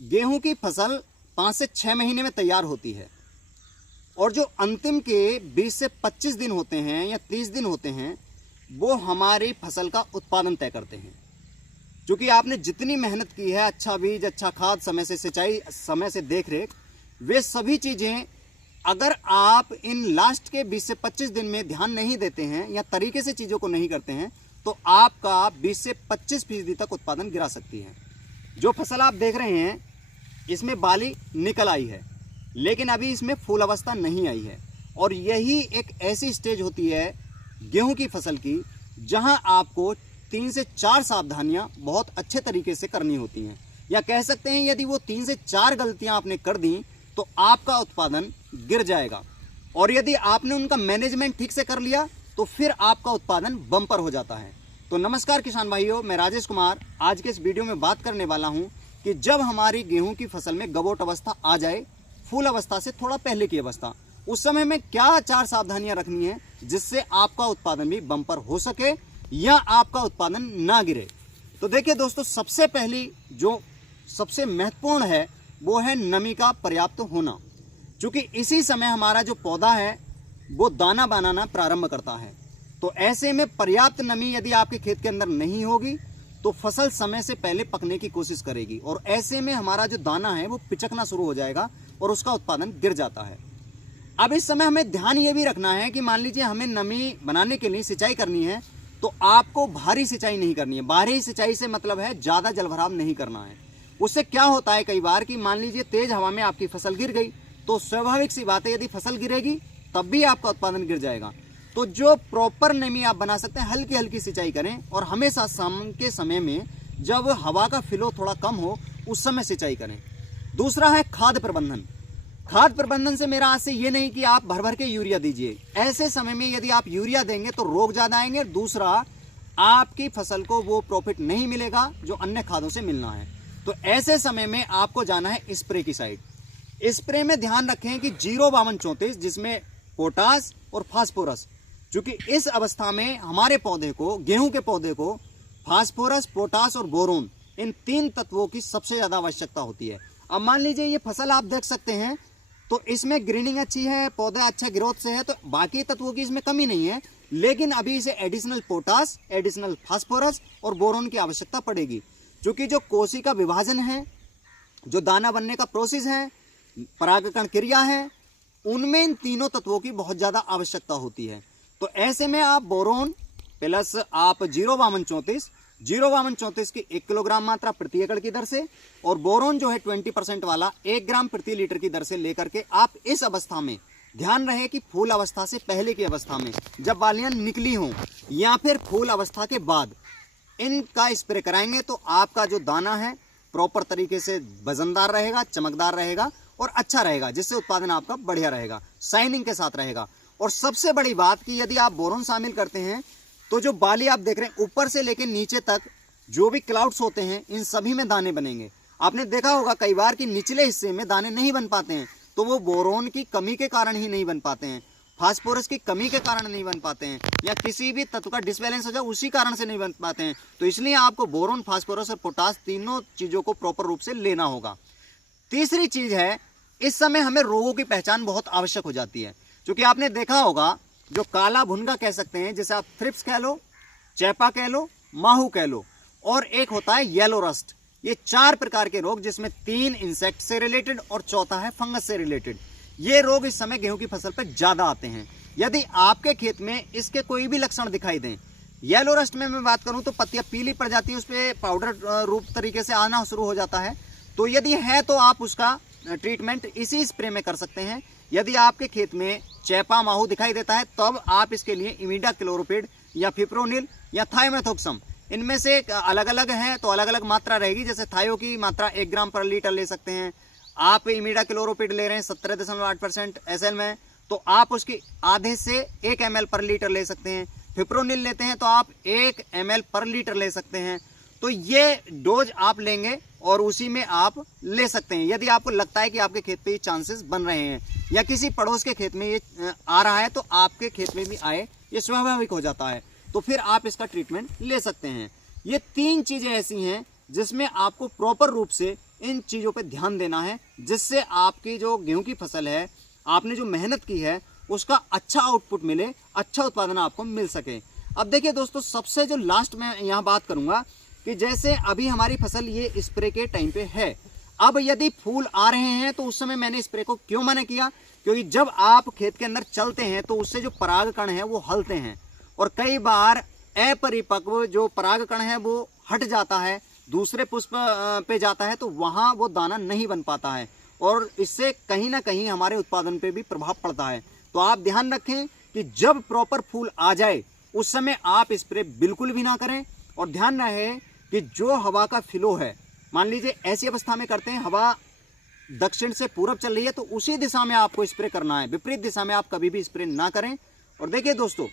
गेहूं की फसल 5 से 6 महीने में तैयार होती है और जो अंतिम के 20 से 25 दिन होते हैं या 30 दिन होते हैं वो हमारी फसल का उत्पादन तय करते हैं। क्योंकि आपने जितनी मेहनत की है, अच्छा बीज, अच्छा खाद, समय से सिंचाई, समय से देखरेख, वे सभी चीज़ें अगर आप इन लास्ट के 20 से 25 दिन में ध्यान नहीं देते हैं या तरीके से चीज़ों को नहीं करते हैं तो आपका 20 से 25% तक उत्पादन गिरा सकती है। जो फसल आप देख रहे हैं इसमें बाली निकल आई है लेकिन अभी इसमें फूल अवस्था नहीं आई है और यही एक ऐसी स्टेज होती है गेहूं की फसल की जहां आपको 3 से 4 सावधानियां बहुत अच्छे तरीके से करनी होती हैं, या कह सकते हैं यदि वो 3 से 4 गलतियां आपने कर दी तो आपका उत्पादन गिर जाएगा और यदि आपने उनका मैनेजमेंट ठीक से कर लिया तो फिर आपका उत्पादन बम्पर हो जाता है। तो नमस्कार किसान भाइयों, मैं राजेश कुमार आज के इस वीडियो में बात करने वाला हूं कि जब हमारी गेहूं की फसल में गबोट अवस्था आ जाए, फूल अवस्था से थोड़ा पहले की अवस्था, उस समय में क्या 4 सावधानियां रखनी है जिससे आपका उत्पादन भी बम्पर हो सके या आपका उत्पादन ना गिरे। तो देखिए दोस्तों, सबसे पहली जो सबसे महत्वपूर्ण है वो है नमी का पर्याप्त होना। क्योंकि इसी समय हमारा जो पौधा है वो दाना बनाना प्रारंभ करता है, तो ऐसे में पर्याप्त नमी यदि आपके खेत के अंदर नहीं होगी तो फसल समय से पहले पकने की कोशिश करेगी और ऐसे में हमारा जो दाना है वो पिचकना शुरू हो जाएगा और उसका उत्पादन गिर जाता है। अब इस समय हमें ध्यान ये भी रखना है कि मान लीजिए हमें नमी बनाने के लिए सिंचाई करनी है तो आपको भारी सिंचाई नहीं करनी है। भारी सिंचाई से मतलब है ज़्यादा जलभराव नहीं करना है। उससे क्या होता है कई बार कि मान लीजिए तेज हवा में आपकी फसल गिर गई तो स्वाभाविक सी बात है यदि फसल गिरेगी तब भी आपका उत्पादन गिर जाएगा। तो जो प्रॉपर नमी आप बना सकते हैं, हल्की हल्की सिंचाई करें और हमेशा शाम के समय में जब हवा का फ्लो थोड़ा कम हो उस समय सिंचाई करें। दूसरा है खाद प्रबंधन। खाद प्रबंधन से मेरा आज से ये नहीं कि आप भर भर के यूरिया दीजिए। ऐसे समय में यदि आप यूरिया देंगे तो रोग ज़्यादा आएंगे और दूसरा आपकी फसल को वो प्रॉफिट नहीं मिलेगा जो अन्य खादों से मिलना है। तो ऐसे समय में आपको जाना है स्प्रे की साइड। स्प्रे में ध्यान रखें कि 05234 जिसमें पोटास और फास्फोरस, क्योंकि इस अवस्था में हमारे पौधे को, गेहूं के पौधे को फास्फोरस, पोटास और बोरोन, इन 3 तत्वों की सबसे ज़्यादा आवश्यकता होती है। अब मान लीजिए ये फसल आप देख सकते हैं तो इसमें ग्रीनिंग अच्छी है, पौधा अच्छा ग्रोथ से है, तो बाकी तत्वों की इसमें कमी नहीं है, लेकिन अभी इसे एडिशनल पोटास, एडिशनल फास्फोरस और बोरोन की आवश्यकता पड़ेगी। क्योंकि जो कोशिका विभाजन है, जो दाना बनने का प्रोसेस है, परागकण क्रिया है, उनमें इन तीनों तत्वों की बहुत ज़्यादा आवश्यकता होती है। तो ऐसे में आप बोरोन प्लस आप 05234 की 1 किलोग्राम मात्रा प्रति एकड़ की दर से और बोरोन जो है 20% वाला 1 ग्राम प्रति लीटर की दर से लेकर के आप इस अवस्था में, ध्यान रहे कि फूल अवस्था से पहले की अवस्था में जब बालियां निकली हों या फिर फूल अवस्था के बाद इनका स्प्रे कराएंगे तो आपका जो दाना है प्रॉपर तरीके से वजनदार रहेगा, चमकदार रहेगा और अच्छा रहेगा, जिससे उत्पादन आपका बढ़िया रहेगा, शाइनिंग के साथ रहेगा। और सबसे बड़ी बात कि यदि आप बोरोन शामिल करते हैं तो जो बाली आप देख रहे हैं ऊपर से लेकर नीचे तक जो भी क्लाउड्स होते हैं इन सभी में दाने बनेंगे। आपने देखा होगा कई बार कि निचले हिस्से में दाने नहीं बन पाते हैं तो वो बोरोन की कमी के कारण ही नहीं बन पाते हैं, फास्फोरस की कमी के कारण नहीं बन पाते हैं, या किसी भी तत्व का डिसबैलेंस हो जाए उसी कारण से नहीं बन पाते हैं। तो इसलिए आपको बोरोन, फास्फोरस और पोटास तीनों चीज़ों को प्रॉपर रूप से लेना होगा। तीसरी चीज़ है, इस समय हमें रोगों की पहचान बहुत आवश्यक हो जाती है। क्योंकि आपने देखा होगा जो काला भुनगा कह सकते हैं, जैसे आप थ्रिप्स कह लो, चैपा कह लो, माहू कह लो, और एक होता है येलो रस्ट। ये 4 प्रकार के रोग, जिसमें 3 इंसेक्ट से रिलेटेड और चौथा है फंगस से रिलेटेड। ये रोग इस समय गेहूं की फसल पर ज्यादा आते हैं। यदि आपके खेत में इसके कोई भी लक्षण दिखाई दें, येलो रस्ट में मैं बात करूं तो पत्तियां पीली पड़ जाती है, उस पर पाउडर रूप तरीके से आना शुरू हो जाता है। तो यदि है तो आप उसका ट्रीटमेंट इसी स्प्रे में कर सकते हैं। यदि आपके खेत में चैपा, माहू दिखाई देता है तब आप इसके लिए इमिडाक्लोरोपिड या फिप्रोनिल या थायोमेथोक्सम, इनमें से अलग अलग हैं तो अलग अलग मात्रा रहेगी। जैसे थायो की मात्रा 1 ग्राम पर लीटर ले सकते हैं, आप इमिडाक्लोरोपिड ले रहे हैं 17.8% SL में तो आप उसकी आधे से 1 ml पर लीटर ले सकते हैं। फिप्रोनिल लेते हैं तो आप 1 ml पर लीटर ले सकते हैं। तो ये डोज आप लेंगे और उसी में आप ले सकते हैं। यदि आपको लगता है कि आपके खेत पे ये चांसेस बन रहे हैं या किसी पड़ोस के खेत में ये आ रहा है तो आपके खेत में भी आए, ये स्वाभाविक हो जाता है, तो फिर आप इसका ट्रीटमेंट ले सकते हैं। ये 3 चीज़ें ऐसी हैं जिसमें आपको प्रॉपर रूप से इन चीज़ों पे ध्यान देना है, जिससे आपकी जो गेहूं की फसल है, आपने जो मेहनत की है उसका अच्छा आउटपुट मिले, अच्छा उत्पादन आपको मिल सके। अब देखिए दोस्तों, सबसे जो लास्ट में यहाँ बात करूँगा कि जैसे अभी हमारी फसल ये स्प्रे के टाइम पे है, अब यदि फूल आ रहे हैं तो उस समय मैंने स्प्रे को क्यों मना किया, क्योंकि जब आप खेत के अंदर चलते हैं तो उससे जो परागकण है वो हलते हैं और कई बार अपरिपक्व जो परागकण है वो हट जाता है, दूसरे पुष्प पे जाता है, तो वहाँ वो दाना नहीं बन पाता है और इससे कहीं ना कहीं हमारे उत्पादन पे भी प्रभाव पड़ता है। तो आप ध्यान रखें कि जब प्रॉपर फूल आ जाए उस समय आप स्प्रे बिल्कुल भी ना करें। और ध्यान रहे कि जो हवा का फ्लो है, मान लीजिए ऐसी अवस्था में करते हैं हवा दक्षिण से पूरब चल रही है तो उसी दिशा में आपको स्प्रे करना है, विपरीत दिशा में आप कभी भी स्प्रे ना करें। और देखिए दोस्तों,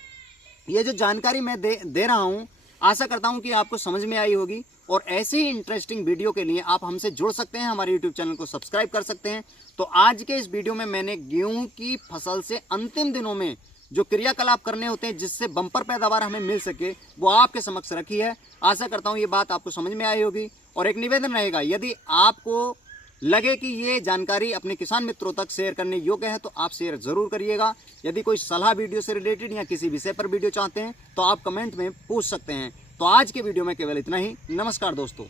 ये जो जानकारी मैं दे रहा हूँ, आशा करता हूँ कि आपको समझ में आई होगी और ऐसे ही इंटरेस्टिंग वीडियो के लिए आप हमसे जुड़ सकते हैं, हमारे यूट्यूब चैनल को सब्सक्राइब कर सकते हैं। तो आज के इस वीडियो में मैंने गेहूं की फसल से अंतिम दिनों में जो क्रियाकलाप करने होते हैं जिससे बम्पर पैदावार हमें मिल सके, वो आपके समक्ष रखी है। आशा करता हूँ ये बात आपको समझ में आई होगी। और एक निवेदन रहेगा, यदि आपको लगे कि ये जानकारी अपने किसान मित्रों तक शेयर करने योग्य है तो आप शेयर जरूर करिएगा। यदि कोई सलाह वीडियो से रिलेटेड या किसी विषय पर वीडियो चाहते हैं तो आप कमेंट में पूछ सकते हैं। तो आज के वीडियो में केवल इतना ही। नमस्कार दोस्तों।